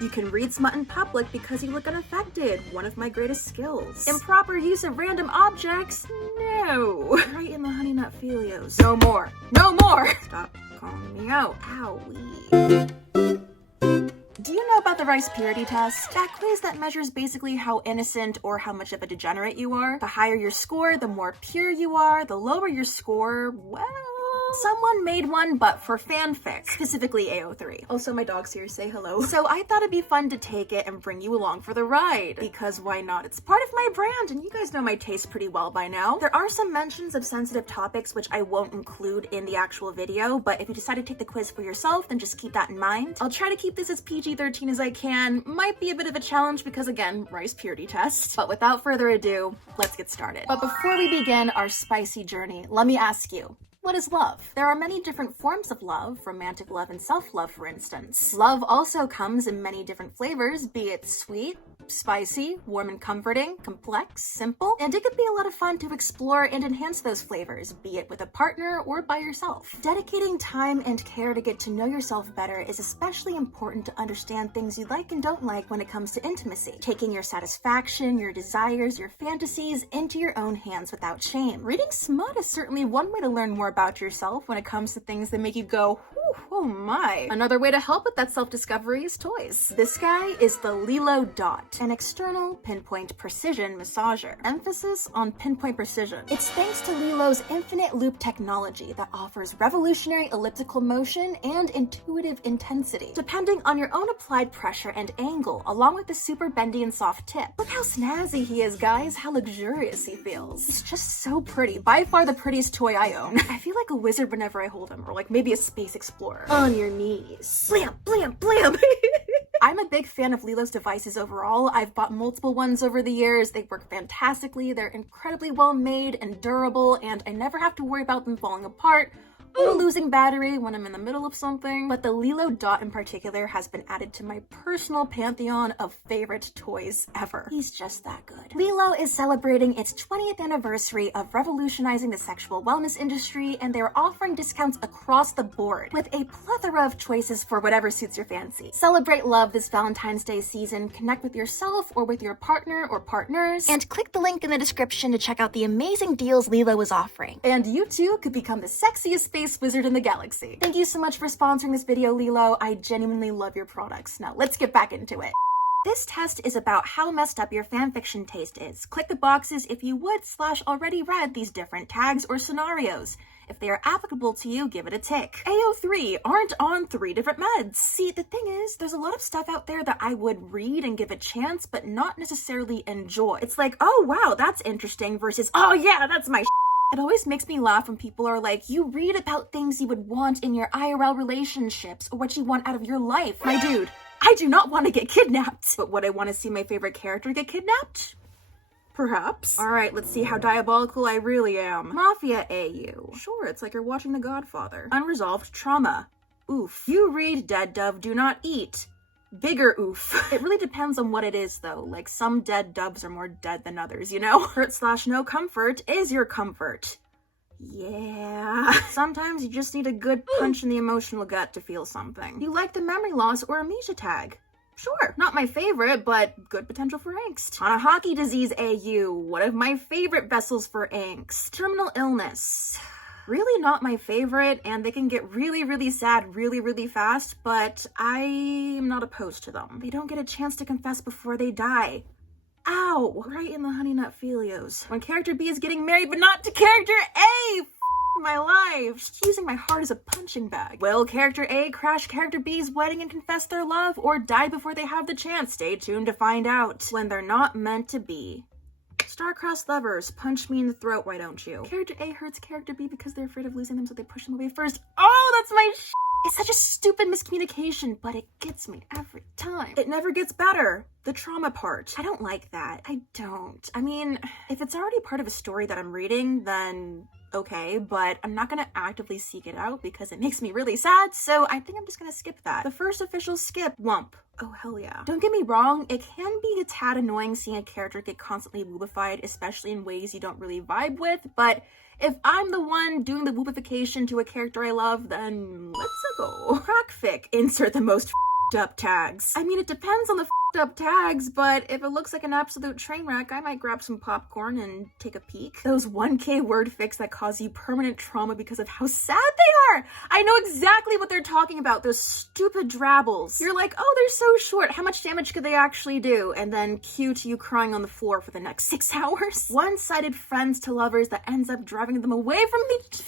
You can read smut in public because you look unaffected, one of my greatest skills. Improper use of random objects? No. Right in the honey nut Felios. No more. No more! Stop calling me out. Owie. Do you know about the rice purity test? That quiz that measures basically how innocent or how much of a degenerate you are. The higher your score, the more pure you are. The lower your score, well... someone made one, but for fanfic, specifically AO3. Also, my dog's here, say hello. So I thought it'd be fun to take it and bring you along for the ride, because why not? It's part of my brand, and you guys know my taste pretty well by now. There are some mentions of sensitive topics which I won't include in the actual video, but if you decide to take the quiz for yourself, then just keep that in mind. I'll try to keep this as PG-13 as I can. Might be a bit of a challenge because, again, rice purity test. But without further ado, let's get started. But before we begin our spicy journey, let me ask you, what is love? There are many different forms of love, romantic love and self-love, for instance. Love also comes in many different flavors, be it sweet, spicy, warm and comforting, complex, simple, and it could be a lot of fun to explore and enhance those flavors, be it with a partner or by yourself. Dedicating time and care to get to know yourself better is especially important to understand things you like and don't like when it comes to intimacy. Taking your satisfaction, your desires, your fantasies into your own hands without shame. Reading smut is certainly one way to learn more about yourself when it comes to things that make you go, whew, oh my. Another way to help with that self-discovery is toys. This guy is the Lelo Dot, an external pinpoint precision massager. Emphasis on pinpoint precision. It's thanks to Lelo's infinite loop technology that offers revolutionary elliptical motion and intuitive intensity, depending on your own applied pressure and angle, along with the super bendy and soft tip. Look how snazzy he is, guys, how luxurious he feels. He's just so pretty. By far the prettiest toy I own. I feel like a wizard whenever I hold him, or like maybe a space explorer. On your knees. Blam, blam, blam. I'm a big fan of Lelo's devices overall. I've bought multiple ones over the years. They work fantastically. They're incredibly well made and durable, and I never have to worry about them falling apart or losing battery when I'm in the middle of something. But the Lelo Dot in particular has been added to my personal pantheon of favorite toys ever. He's just that good. Lelo is celebrating its 20th anniversary of revolutionizing the sexual wellness industry, and they're offering discounts across the board with a plethora of choices for whatever suits your fancy. Celebrate love this Valentine's Day season, connect with yourself or with your partner or partners, and click the link in the description to check out the amazing deals Lelo is offering. And you too could become the sexiest space wizard in the galaxy. Thank you so much for sponsoring this video, Lelo. I genuinely love your products. Now let's get back into it. This test is about how messed up your fanfiction taste is. Click the boxes if you would / already read these different tags or scenarios. If they are applicable to you, give it a tick. AO3 aren't on 3 different meds. See, the thing is, there's a lot of stuff out there that I would read and give a chance, but not necessarily enjoy. It's like, oh wow, that's interesting versus, oh yeah, that's my It always makes me laugh when people are like, you read about things you would want in your IRL relationships or what you want out of your life. My dude, I do not want to get kidnapped. But would I want to see my favorite character get kidnapped? Perhaps. All right, let's see how diabolical I really am. Mafia AU. Sure, it's like you're watching The Godfather. Unresolved trauma. Oof. You read Dead Dove Do Not Eat. Bigger oof. It really depends on what it is though. Like some dead doves are more dead than others, you know? Hurt / no comfort is your comfort. Yeah. Sometimes you just need a good punch in the emotional gut to feel something. You like the memory loss or amnesia tag? Sure, not my favorite, but good potential for angst. On a hockey disease AU, one of my favorite vessels for angst. Terminal illness. Really not my favorite, and they can get really, really sad really, really fast, but I am not opposed to them. They don't get a chance to confess before they die. Ow! Right in the honey nut Felios. When character B is getting married, but not to character A! My life! Just using my heart as a punching bag. Will character A crash character B's wedding and confess their love, or die before they have the chance? Stay tuned to find out. When they're not meant to be. Star-crossed lovers, punch me in the throat, why don't you? Character A hurts character B because they're afraid of losing them, so they push them away first. Oh, that's my sh**! It's such a stupid miscommunication, but it gets me every time. It never gets better. The trauma part. I don't like that. I don't. I mean, if it's already part of a story that I'm reading, then okay, but I'm not gonna actively seek it out because it makes me really sad, so I think I'm just gonna skip that. The first official skip, Wump. Oh, hell yeah. Don't get me wrong, it can be a tad annoying seeing a character get constantly woobified, especially in ways you don't really vibe with, but if I'm the one doing the woobification to a character I love, then let's go. Crackfic, insert the most up tags. I mean, it depends on the up tags, but if it looks like an absolute train wreck, I might grab some popcorn and take a peek. Those 1K word fics that cause you permanent trauma because of how sad they are. I know exactly what they're talking about. Those stupid drabbles. You're like, oh, they're so short. How much damage could they actually do? And then cue to you crying on the floor for the next 6 hours. One-sided friends to lovers that ends up driving them away from the...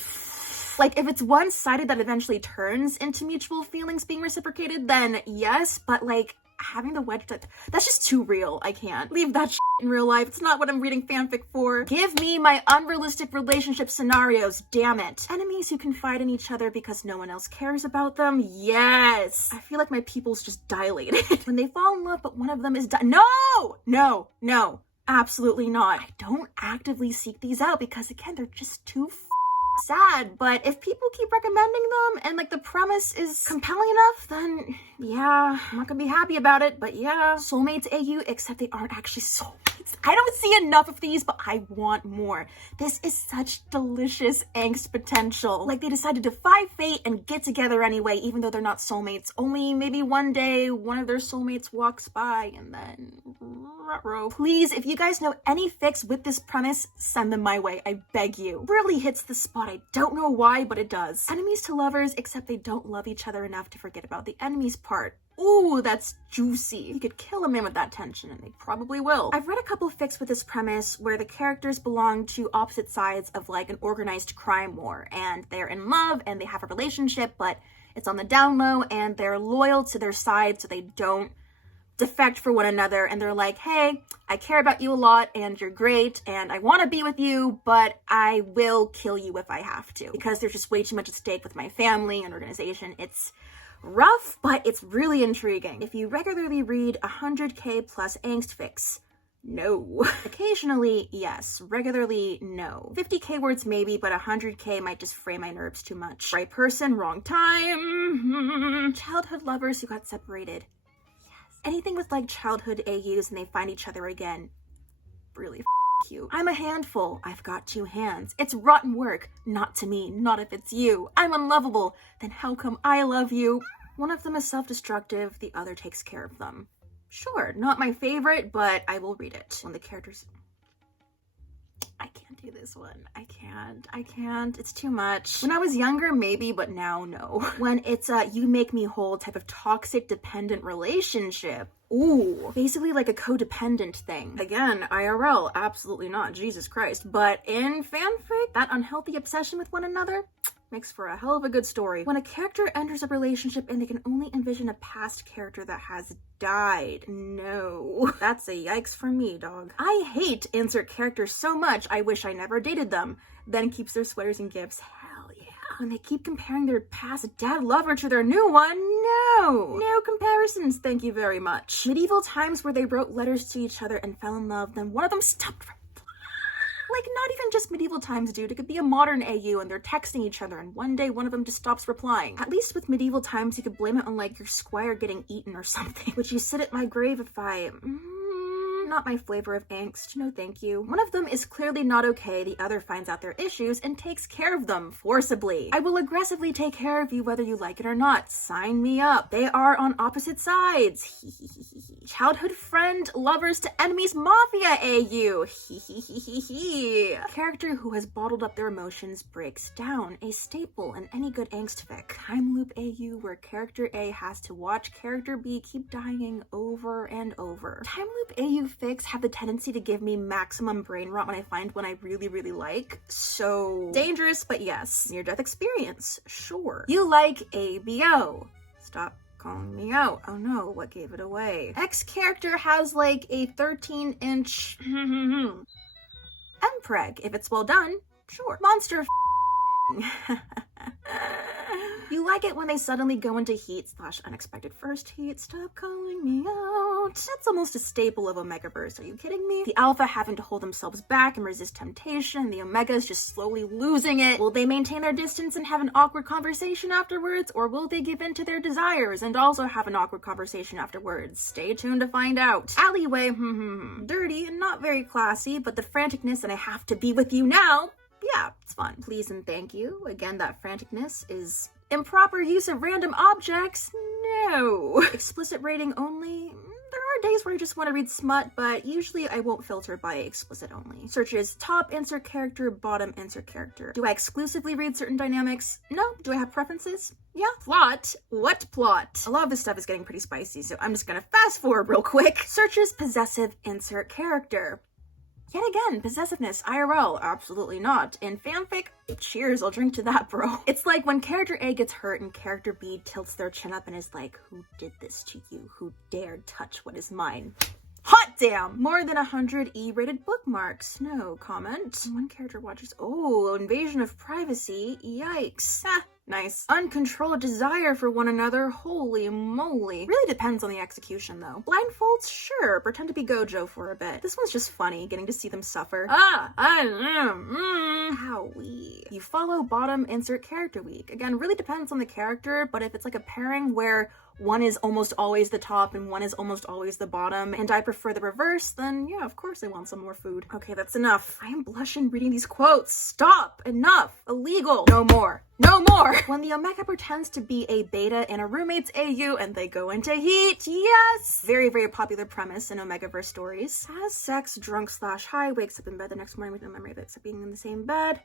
Like, if it's one-sided that eventually turns into mutual feelings being reciprocated, then yes, but like, having the wedge, that's just too real. I can't leave that shit in real life. It's not what I'm reading fanfic for. Give me my unrealistic relationship scenarios, damn it. Enemies who confide in each other because no one else cares about them, yes. I feel like my pupils just dilated. When they fall in love but one of them is no, absolutely not. I don't actively seek these out because again, they're just too sad, but if people keep recommending them and like the premise is compelling enough, then yeah, I'm not gonna be happy about it, but yeah. Soulmates AU, except they aren't actually soulmates. I don't see enough of these, but I want more. This is such delicious angst potential. Like they decided to defy fate and get together anyway, even though they're not soulmates. Only maybe one day one of their soulmates walks by and then... Please, if you guys know any fics with this premise, send them my way, I beg you. Really hits the spot, I don't know why, but it does. Enemies to lovers, except they don't love each other enough to forget about the enemies part. Ooh, that's juicy. You could kill a man with that tension, and they probably will. I've read a couple fics with this premise where the characters belong to opposite sides of like an organized crime war, and they're in love and they have a relationship, but it's on the down low and they're loyal to their side so they don't defect for one another, and they're like, hey, I care about you a lot and you're great and I want to be with you, but I will kill you if I have to because there's just way too much at stake with my family and organization. It's rough, but it's really intriguing. If you regularly read 100K plus angst fics, no. Occasionally, yes. Regularly, no. 50K words maybe, but 100K might just fray my nerves too much. Right person, wrong time. Childhood lovers who got separated. Anything with like childhood AUs and they find each other again, really cute. I'm a handful, I've got 2 hands. It's rotten work, not to me, not if it's you. I'm unlovable, then how come I love you? One of them is self-destructive, the other takes care of them. Sure, not my favorite, but I will read it. When the characters... I can't do this one. I can't. It's too much. When I was younger, maybe, but now, no. When it's a you make me whole type of toxic dependent relationship. Ooh, basically like a codependent thing. Again, IRL, absolutely not, Jesus Christ. But in fanfic, that unhealthy obsession with one another makes for a hell of a good story. When a character enters a relationship and they can only envision a past character that has died. No. That's a yikes for me, dog. I hate insert characters so much I wish I never dated them. Then keeps their sweaters and gifts. Hell yeah. When they keep comparing their past dead lover to their new one, no. No comparisons, thank you very much. Medieval times where they wrote letters to each other and fell in love, then one of them stopped. Like, not even just medieval times, dude. It could be a modern AU and they're texting each other and one day one of them just stops replying. At least with medieval times, you could blame it on like your squire getting eaten or something. Would you sit at my grave if I... not my flavor of angst, no thank you. One of them is clearly not okay, the other finds out their issues and takes care of them, forcibly. I will aggressively take care of you whether you like it or not. Sign me up. They are on opposite sides. Childhood friend, lovers to enemies, mafia AU. Character who has bottled up their emotions breaks down, a staple in any good angst fic. Time loop AU where character A has to watch character B keep dying over and over. Time loop AU fics have the tendency to give me maximum brain rot when I find one I really, really like. So dangerous, but yes. Near-death experience, sure. You like ABO. Stop calling me out. Oh no, what gave it away? X character has like a 13-inch Mpreg. If it's well done, sure. Monster You like it when they suddenly go into heat / unexpected first heat. Stop calling me out. That's almost a staple of Omegaverse. Are you kidding me? The alpha having to hold themselves back and resist temptation. The omegas just slowly losing it. Will they maintain their distance and have an awkward conversation afterwards? Or will they give in to their desires and also have an awkward conversation afterwards? Stay tuned to find out. Alleyway, dirty and not very classy, but the franticness and I have to be with you now. Yeah, it's fun. Please and thank you. Again, that franticness is Improper use of random objects? No. Explicit rating only? There are days where I just want to read smut, but usually I won't filter by explicit only. Searches top insert character, bottom insert character. Do I exclusively read certain dynamics? No. Do I have preferences? Yeah. Plot? What plot? A lot of this stuff is getting pretty spicy, so I'm just gonna fast forward real quick. Searches possessive insert character. Yet again, possessiveness, IRL, absolutely not. In fanfic, cheers, I'll drink to that, bro. It's like when character A gets hurt and character B tilts their chin up and is like, who did this to you? Who dared touch what is mine? Hot damn! More than 100 E-rated bookmarks. No comment. One character watches, oh, invasion of privacy. Yikes. Ah, nice. Uncontrolled desire for one another. Holy moly. Really depends on the execution, though. Blindfolds? Sure. Pretend to be Gojo for a bit. This one's just funny, getting to see them suffer. Ah, I am. Howie. You follow bottom insert character week. Again, really depends on the character, but if it's like a pairing where one is almost always the top and one is almost always the bottom, and I prefer the reverse, then yeah, of course I want some more food. Okay, that's enough. I am blushing reading these quotes. Stop! Enough! Illegal! No more! No more! When the Omega pretends to be a beta in a roommate's AU and they go into heat, yes! Very, very popular premise in Omegaverse stories. Has sex, drunk / high, wakes up in bed the next morning with no memory except being in the same bed.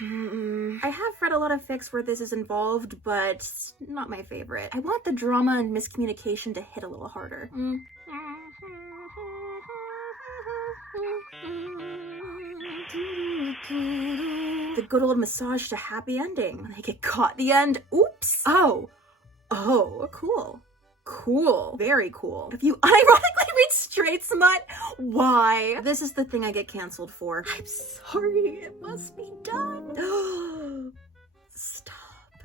I have read a lot of fics where this is involved, but not my favorite. I want the drama and miscommunication to hit a little harder. The good old massage to happy ending. When they get caught at the end, oops! Oh, cool. Cool. Very cool. If you unironically read straight smut, why? This is the thing I get canceled for. I'm sorry, it must be done. Stop.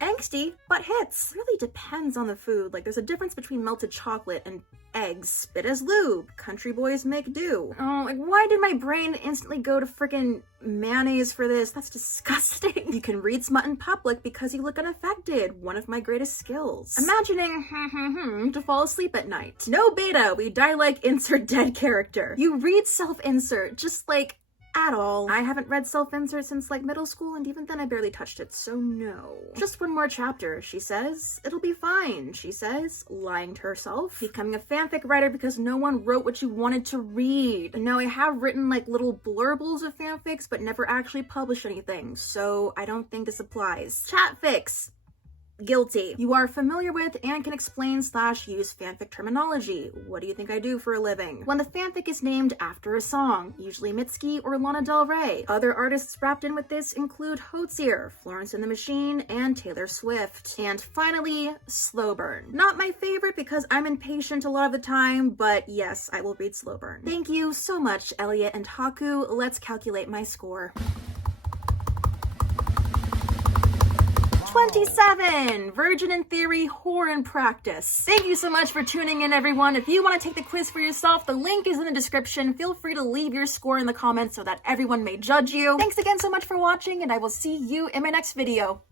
Angsty, but hits. Really depends on the food. Like, there's a difference between melted chocolate and eggs. Spit as lube. Country boys make do. Oh, like, why did my brain instantly go to frickin' mayonnaise for this? That's disgusting. You can read smut in public because you look unaffected. One of my greatest skills. Imagining, to fall asleep at night. No beta, we die like insert dead character. You read self-insert, just like, at all. I haven't read self-insert since like middle school, and even then I barely touched it, so no. Just one more chapter, she says. It'll be fine, she says, lying to herself. Becoming a fanfic writer because no one wrote what you wanted to read. No, I have written like little blurbles of fanfics, but never actually published anything, so I don't think this applies. Chatfics. Guilty. You are familiar with and can explain / use fanfic terminology. What do you think I do for a living? When the fanfic is named after a song, usually Mitski or Lana Del Rey. Other artists wrapped in with this include Hozier, Florence and the Machine, and Taylor Swift. And finally, slow burn. Not my favorite because I'm impatient a lot of the time, but yes, I will read slow burn. Thank you so much, Elliot and Haku. Let's calculate my score. 27! Virgin in theory, whore in practice. Thank you so much for tuning in, everyone. If you want to take the quiz for yourself, the link is in the description. Feel free to leave your score in the comments so that everyone may judge you. Thanks again so much for watching, and I will see you in my next video.